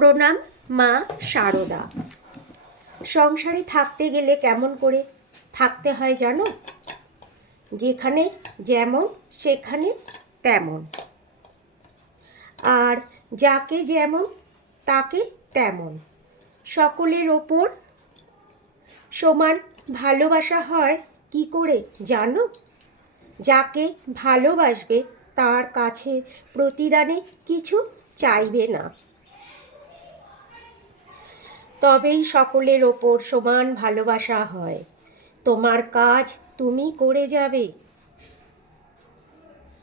প্রণাম মা শারদা। সংসারে থাকতে গেলে কেমন করে থাকতে হয় জানো? যেখানে যেমন সেখানে তেমন, আর যাকে যেমন তাকে তেমন। সকলের ওপর সমান ভালোবাসা হয় কি করে জানো? যাকে ভালোবাসবে তার কাছে প্রতিদানে কিছু চাইবে না, তবেই সকলের ওপর সমান ভালোবাসা হয়। তোমার কাজ তুমি করে যাবে,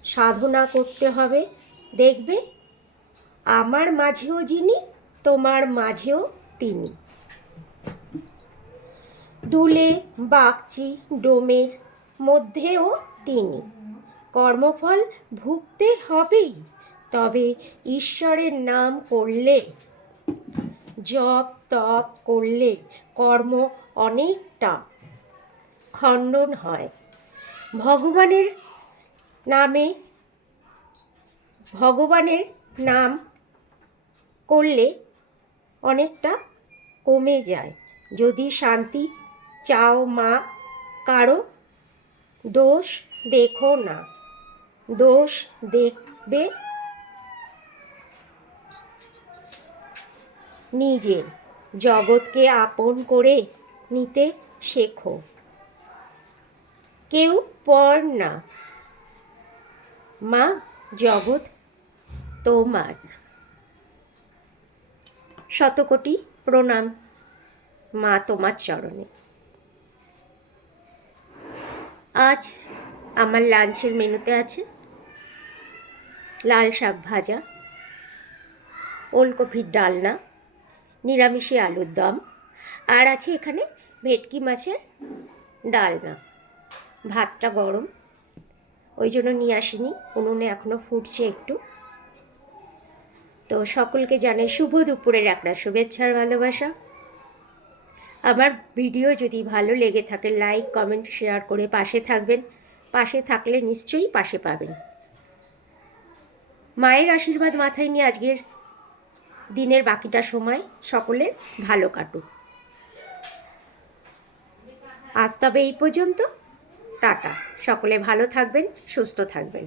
সাধনা করতে হবে, দেখবে আমার মাঝেও যিনি তোমার মাঝেও তিনি। দুলে বাগচি ডোমের মধ্যেও তিনি। কর্মফল ভুগতে হবেই, তবে ঈশ্বরের নাম করলে, জপ তপ করলে কর্ম অনেকটা খণ্ডন হয়। ভগবানের নাম করলে অনেকটা কমে যায়। যদি শান্তি চাও মা, কারো দোষ দেখো না, দোষ দেখবে নিজের। জগৎকে আপন করে নিতে শেখো, কেউ পর না, মা জগৎ তোমার। শতকোটি প্রণাম মা তোমার চরণে। আজ আমার লাঞ্চের মেনুতে আছে লাল শাক ভাজা, ওলকপির ডালনা, নিরামিষে আলুর দম, আর আছে এখানে ভেটকি মাছের ডালনা। ভাতটা গরম, ওই জন্য নিয়ে আসিনি, উনুনে এখনও ফুটছে একটু। তো সকলকে জানাই শুভ দুপুরের একটা শুভেচ্ছার ভালোবাসা। আমার ভিডিও যদি ভালো লেগে থাকে লাইক কমেন্ট শেয়ার করে পাশে থাকবেন। পাশে থাকলে নিশ্চয়ই পাশে পাবেন। মায়ের আশীর্বাদ মাথায় নিয়ে আজকের দিনের বাকিটা সময় সকলের ভালো কাটুক। আজ তবে এই পর্যন্ত, টাটা। সকলে ভালো থাকবেন, সুস্থ থাকবেন।